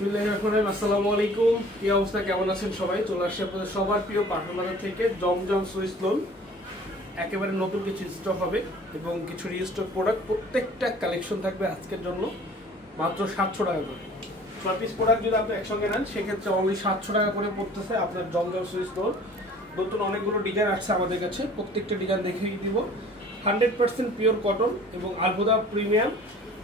বিসমিল্লাহিররহমানিররহিম। আসসালামু আলাইকুম। কি অবস্থা, কেমন আছেন সবাই? চলে আসছে আপনাদের সবার প্রিয় পাঠান বাজার থেকে জমজম সুইস লোন। একেবারে নতুন কিছু স্টক হবে এবং কিছু রিস্টক প্রোডাক্ট, প্রত্যেকটা কালেকশন থাকবে আজকের জন্য মাত্র 700 টাকা করে। 6 পিস প্রোডাক্ট যদি আপনি একসঙ্গে নেন সেক্ষেত্রে অনলি 700 টাকা করে পড়তেছে আপনার জমজম সুইস লোন। নতুন অনেকগুলো ডিজাইন আসছে আমাদের কাছে, প্রত্যেকটা ডিজাইন দেখিয়ে দিব। 100% পিওর কটন এবং আলহুদা প্রিমিয়াম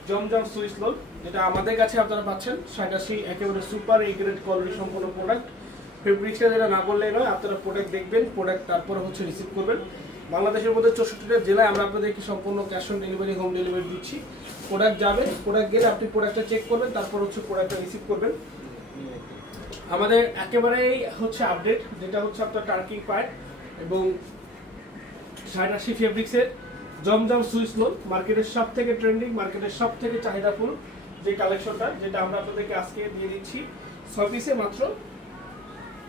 জমজম সুইস লোন, যেটা আমাদের কাছে আপনারা পাচ্ছেন 87 একেবারে সুপার এ গ্রেড কোয়ালিটি সম্পন্ন প্রোডাক্ট। ফেব্রিক্সে যেটা না বললেই নয়, আপনারা প্রোডাক্ট দেখবেন, প্রোডাক্ট তারপরে রিসিভ করবেন। বাংলাদেশের মধ্যে 64টা জেলায় আমরা আপনাদেরকে সম্পূর্ণ cash on delivery, home delivery দিচ্ছি। প্রোডাক্ট যাবে, প্রোডাক্ট গেলে আপনি প্রোডাক্টটা চেক করবেন, তারপর প্রোডাক্টটা রিসিভ করবেন। আমাদের একেবারেই আপডেট, যেটা আপনার টার্কি পাইপ এবং 87 ফেব্রিক্সের জমজম সুইস লোন, মার্কেটের সব থেকে ট্রেন্ডিং, মার্কেটের সব থেকে চাহিদাফুল যে কালেকশনটা, যেটা আমরা আপনাদেরকে আজকে দিয়ে দিচ্ছি 6 পিসে মাত্র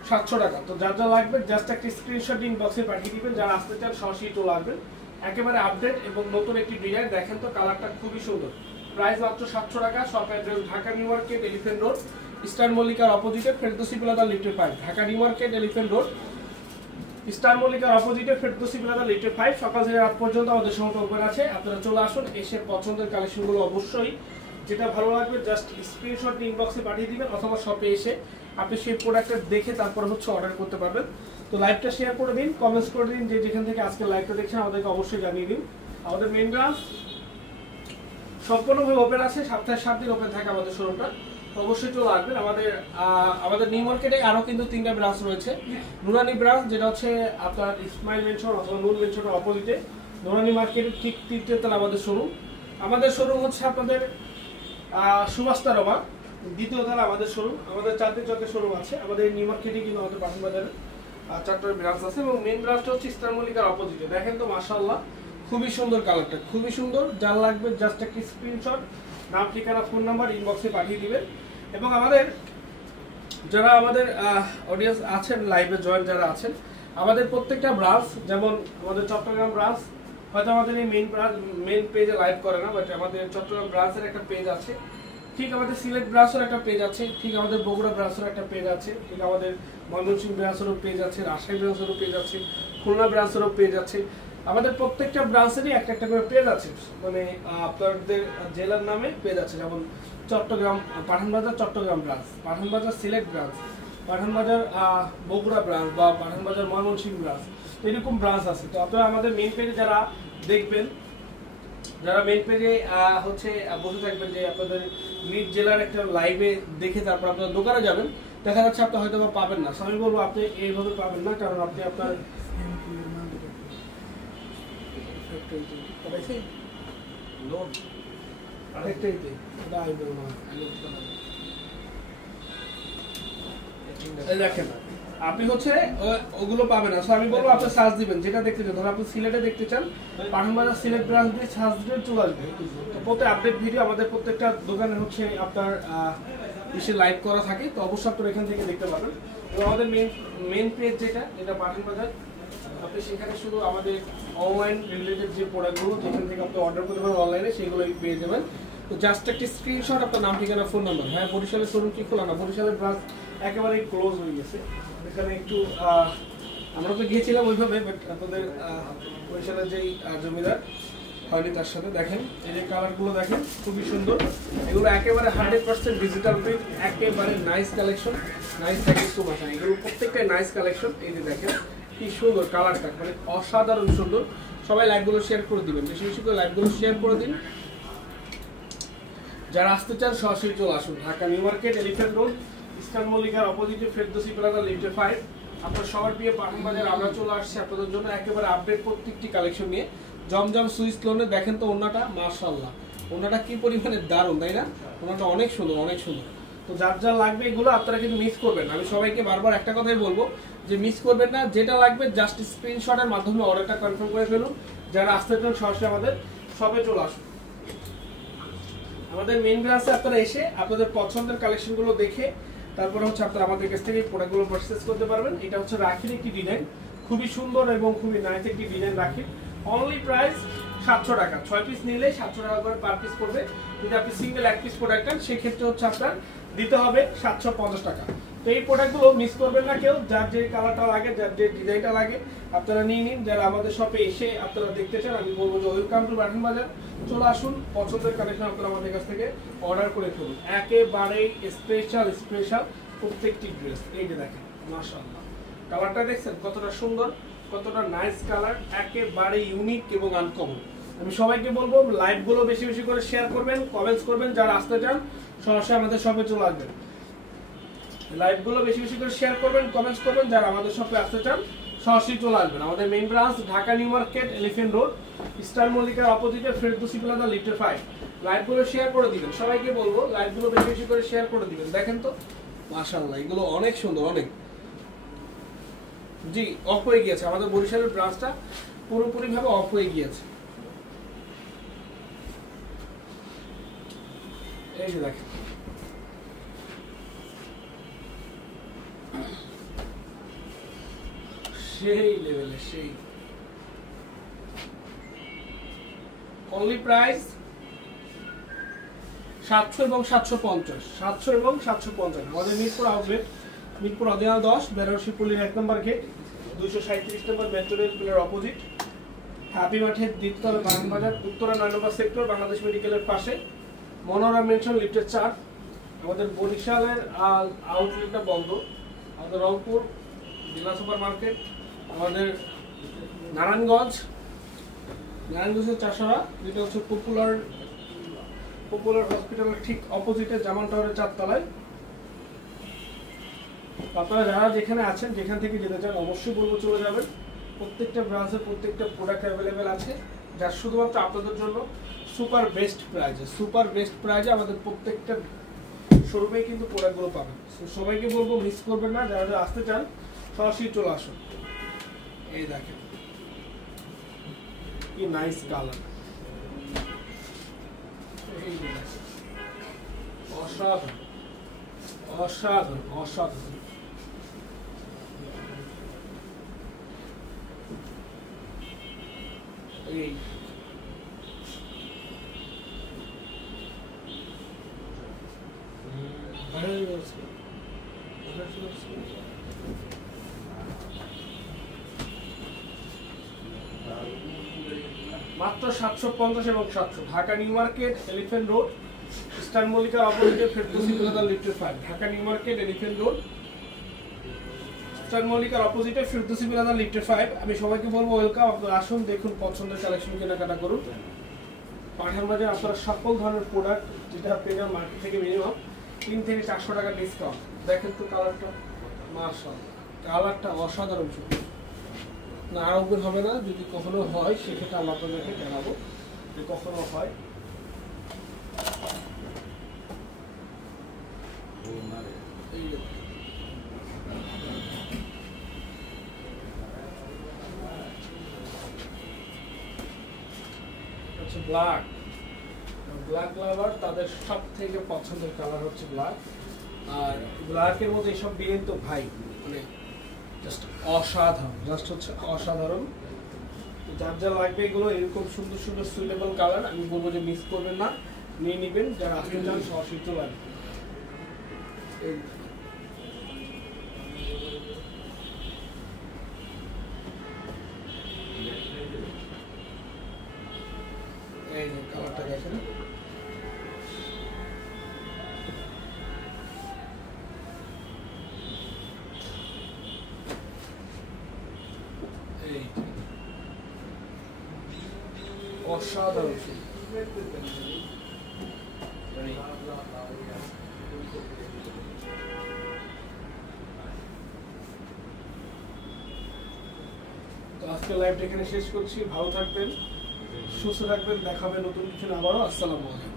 700 টাকা। তো যার যা লাগবে জাস্ট একটা স্ক্রিনশট ইনবক্সে পাঠিয়ে দিবেন। যারা আসতে চান সরাসরি চলে আসবেন। একেবারে আপডেট এবং নতুন একটি ডিজাইন, দেখেন তো কালারটা খুবই সুন্দর। প্রাইস মাত্র 700 টাকা। Shop address Dhaka new market, elephant road, star মল্লিকার অপোজিটে ফেরদৌসি প্লাজা লিফটে 5। Dhaka new market, elephant road, star মল্লিকার অপোজিটে ফেরদৌসি প্লাজা লিফটে 5। সকাল থেকে রাত পর্যন্ত আমাদের সংখ্যা ওপেন আছে। আপনারা চলে আসুন, এসে পছন্দের কালেকশনগুলো অবশ্যই যেটা ভালো লাগবে জাস্ট স্ক্রিনশট ইনবক্সে পাঠিয়ে দিবেন, অথবা শপে এসে আপনি সেই প্রোডাক্টটা দেখে তারপর অর্ডার করতে পারবেন। তো লাইভটা শেয়ার করে দিন, কমেন্টস করে দিন, যে যেখান থেকে আজকে লাইভটা দেখছেন আমাদেরকে অবশ্যই জানিয়ে দিন। আমাদের মেইন ব্রাঞ্চ সম্পূর্ণভাবে ওপেন আছে, সপ্তাহে 7 দিন ওপেন থাকে আমাদের শোরুমটা। অবশ্যই চলে আসবেন। আমাদের নিউ মার্কেটে আরো কিন্তু 3টা ব্রাঞ্চ রয়েছে। নুরানি ব্রাঞ্চ, যেটা আপনার ইসমাইল মেনশন অথবা নূর মেনশনের অপোজিটে, নুরানি মার্কেটের ঠিক 3য় তলা আমাদের শোরুম। আমাদের শোরুম আপনাদের সুভাষতা রমা 2য় তলা আমাদের শোরুম। আমাদের 4টি চকে শোরুম আছে। আমাদের নিউ মার্কেটে কিন্তু আমাদের পাঠান বাজারে 4টা ব্রাঞ্চ আছে এবং মেইন ব্রাঞ্চটা ইস্টার মল্লিকার অপোজিটে। দেখেন তো মাশাআল্লাহ, খুবই সুন্দর কালারটা, খুবই সুন্দর। যার লাগবে জাস্ট একটা স্ক্রিনশট, নাম, ঠিকানা, ফোন নাম্বার ইনবক্সে পাঠিয়ে দিবেন। এবং যারা আমাদের অডিয়েন্স আছেন, লাইভে জয়েন যারা আছেন, আমাদের প্রত্যেকটা ব্রাঞ্চ, যেমন আমাদের চট্টগ্রাম ব্রাঞ্চ হয়তো আমাদের এই মেইন পেজে লাইভ করে না, বাট আমাদের চট্টগ্রাম ব্রাঞ্চের একটা পেজ আছে, ঠিক আমাদের সিলেট ব্রাঞ্চের একটা পেজ আছে, ঠিক আমাদের বগুড়া ব্রাঞ্চের একটা পেজ আছে, ঠিক আমাদের ময়মনসিংহ ব্রাঞ্চেরও পেজ আছে, রাজশাহী ব্রাঞ্চেরও পেজ আছে, খুলনা ব্রাঞ্চেরও পেজ আছে। আমাদের প্রত্যেকটা ব্রাঞ্চেরই একটা একটা করে পেজ আছে, মানে আপনাদের জেলার নামে পেজ আছে। যেমন Chittagong Pathanbazar Chittagong branch, Pathanbazar Sylhet branch, Pathanbazar Bogura branch, বা পাঠানবাজার ময়মনসিংহ ব্রাঞ্চ, এরকম ব্রাঞ্চ আছে। তো আপনারা আমাদের মেইন পেজে যারা দেখবেন, যারা মেইন পেজে বসে থাকবেন, যে আপনাদের নিজ জেলার একটা লাইভে দেখে তারপর আপনার দোকানে যাবেন, দেখা যাচ্ছে আপনি হয়তো বা পাবেন না। আমি বলবো আপনি এইভাবে পাবেন না, কারণ আপনি আপনার দেখেন আপনি ওগুলো পাবেন না। আমি বলবো আপনি সার্চ দিবেন যেটা দেখতে চান। ধরুন আপনি সিলেটে দেখতে চান, পাঠানবাজার সিলেট ব্রাঞ্চ দিয়ে সার্চ দিলে চলে আসবে। তো প্রত্যেক আপডেট ভিডিও আমাদের প্রত্যেকটা দোকানে আপনার লাইভ করা থাকে, তো অবশ্যই আপনারা এখান থেকে দেখতে পাবেন। তো আমাদের মেইন পেজ যেটা পাঠানবাজার, আপনি সেখানে শুধু আমাদের অনলাইন রিলেটেড যে প্রোডাক্টগুলো যেখান থেকে আপনি অর্ডার করতে পারেন অনলাইনে, সেগুলো পেয়ে যাবেন। তো জাস্ট একটা স্ক্রিনশট, আপনার নাম, ঠিকানা, ফোন নাম্বার। হ্যাঁ, বরিশালের শোরুম কি খোলা না? বরিশালের ব্রাঞ্চ একেবারেই ক্লোজ হয়ে গেছে। এখানে একটু আমরা তো গিয়েছিলাম ওইভাবে, বাট আপনাদের বরিশালের যেই জমিদার হয়নি তার সাথে। দেখেন এই যে কালারগুলো দেখেন, খুবই সুন্দর। এগুলো একেবারে 100% ডিজিটাল প্রিন্ট, একেবারে nice collection. Nice, thank you so much. এগুলো প্রত্যেকটাই নাইস কালেকশন। এই যে দেখেন কি সুন্দর কালারটা, মানে অসাধারণ সুন্দর। সবাই লাইভগুলো শেয়ার করে দিবেন, বেশি বেশি করে লাইভগুলো শেয়ার করে দিন। যারা আসতে চান সরাসরি চলে আসুন। Dhaka new market, elephant road, star মল্লিকার অপোজিটে ফেরদৌসি প্লাজা লিফটে 5। আপনার সবার প্রিয় পাঠান বাজার আমরা চলে আসছি আপনাদের জন্য একেবারে আপডেট প্রত্যেকটি কালেকশন নিয়ে। জমজম সুইস লোনে দেখেন তো ওন্নাটা, মাশাআল্লাহ, ওন্নাটা কি পরিমাণে দারুণ, তাই না? ওন্নাটা অনেক সুন্দর, অনেক সুন্দর। তো যার যা লাগবে এগুলো আপনারা কিন্তু মিস করবেন না। আমি সবাইকে বারবার একটা কথাই বলবো যে মিস করবেন না। যেটা লাগবে জাস্ট স্ক্রিনশটের মাধ্যমে অর্ডারটা কনফার্ম করে ফেলুন। যারা আসতে চান সরাসরি আমাদের শপে চলে আসুন। আমাদের মেইন ব্রাঞ্চে আপনারা এসে আপনাদের পছন্দের কালেকশনগুলো দেখে তারপরে আপনারা আমাদের কাছ থেকে প্রোডাক্টগুলো পারচেজ করতে পারবেন। এটা রাখির একটি ডিজাইন, খুবই সুন্দর এবং খুবই নাইস একটি ডিজাইন রাখির। অনলি প্রাইস 700 টাকা। 6 পিস নিলে 700 টাকা করে পার পিস পড়বে। যদি আপনি সিঙ্গেল 1 পিস প্রোডাক্ট নেন সেক্ষেত্রে আপনার দিতে হবে 750 টাকা। তো এই প্রোডাক্টগুলো মিস করবেন না কেউ, যার যে কালারটা লাগে, যার যে ডিজাইনটা লাগে আপনারা নিয়ে নিন। যারা আমাদের শপে এসে আপনারা দেখতে চান, আমি বলবো যে ওয়েলকাম টু পাঠান বাজার, চলে আসুন, পছন্দের কালেকশন আপনারা আমাদের কাছ থেকে অর্ডার করে ফেলুন। একেবারেই স্পেশাল প্রত্যেকটি ড্রেস। এই যে দেখেন মাশাআল্লাহ, কালারটা দেখছেন কতটা সুন্দর, কতটা নাইস কালার, একেবারে ইউনিক এবং আনকমন। আমি সবাইকে বলবো লাইভগুলো বেশি বেশি করে শেয়ার করবেন, কমেন্টস করবেন। যারা আসতে চান সরাসরি আমাদের শপে চলে আসবেন। লাইভগুলো বেশি বেশি করে শেয়ার করবেন, কমেন্টস করবেন। যারা আমাদের শপে আসতে চান সরাসরি চলে আসবেন। আমাদের main branch Dhaka new market, elephant road, star মল্লিকার অপোজিটে ফেরদৌসী প্লাজা, লিফট 5। লাইভগুলো শেয়ার করে দিবেন, সবাইকে বলবো লাইভগুলো বেশি বেশি করে শেয়ার করে দিবেন। দেখেন তো মাশাআল্লাহ, এগুলো অনেক সুন্দর, অনেক। জি, অফ হয়ে গিয়েছে, আমাদের বরিশালের ব্রাঞ্চটা পুরোপুরি ভাবে অফ হয়ে গিয়েছে। এই যে দেখেন সেই লেভেলে, সেই অনলি প্রাইস 700 এবং 750, 700 এবং 750। আমাদের মিরপুর আউটলেট, মিরপুর অদিনাল 10, বেনারসিপুলির 1 নম্বর গেট, 237 নম্বর মেট্রো রেল পুলের অপোজিট, হ্যাপি মাঠের দ্বিতলা বাগান বাজার, উত্তরা 9 নম্বর সেক্টর, বাংলাদেশ মেডিকেলের পাশে, মনোরা মেনশন, লিফটের 4। আমাদের বরিশালের আউটলেটটা বন্ধ। আমাদের রংপুর জেলা সুপার মার্কেট, আমাদের নারায়ণগঞ্জের চাষারা, যেটা হচ্ছে পপুলার হসপিটালের ঠিক অপোজিটে, জামান টাওয়ারের 4 তলায়। আপনারা যারা যেখানে আছেন, যেখান থেকে যেতে চান, অবশ্যই বলবো চলে যাবেন। প্রত্যেকটা ব্রাঞ্চে প্রত্যেকটা প্রোডাক্ট অ্যাভেলেবেল আছে, যার শুধুমাত্র আপনাদের জন্য সুপার বেস্ট প্রাইজে আমাদের প্রত্যেকটা শোরুমে কিন্তু প্রোডাক্টগুলো পাবেন। সবাইকে বলবো মিস করবেন না, যারা যারা আসতে চান সরাসরি চলে আসুন। এই দেখেন কি নাইস কালার, অসাধারণ। এই মাত্র 750 এবং 700। Dhaka new market, elephant road, star মল্লিকার অপোজিটে Ferdousi plaza, lift 5। Dhaka new market, elephant road, star মল্লিকার অপোজিটে ফেরদৌসী প্লাজা, লিফট 5। আমি সবাইকে বলবো ওয়েলকাম, আপনারা আসুন, দেখুন, পছন্দের কালেকশন কেনাকাটা করুন। পাঠান বাজার আপনারা সকল ধরনের প্রোডাক্ট যেটা পেয়ে যান মার্কেট থেকে মিনিমাম 3 থেকে 400 টাকা ডিসকাউন্ট। দেখেন তো কালারটা মাশাআল্লাহ, কালারটা অসাধারণ সুন্দর। না আরোগ্য হবে না, যদি কখনো হয় সেক্ষেত্রে আমরা আপনাদেরকে জানাবো যে কখনো হয়। ব্ল্যাক লাভার তাদের সব থেকে পছন্দের কালার হচ্ছে ব্ল্যাক। আর ব্ল্যাকের মধ্যে এইসব ডিজাইন তো ভাই মানে জাস্ট অসাধারণ। যার যা লাগবে এগুলো এরকম সুন্দর সুইটেবল কালার, আমি বলবো যে মিস করবেন না, নিয়ে নেবেন। যারা আসতে চান সরাসরি চলে আসবেন। এই যে কালারটা দেখেন, অসাধারণ। তো আজকে লাইভটা এখানে শেষ করছি। ভালো থাকবেন, সুস্থ থাকবেন, দেখা হবে নতুন কিছু আবারও। আসসালামু আলাইকুম।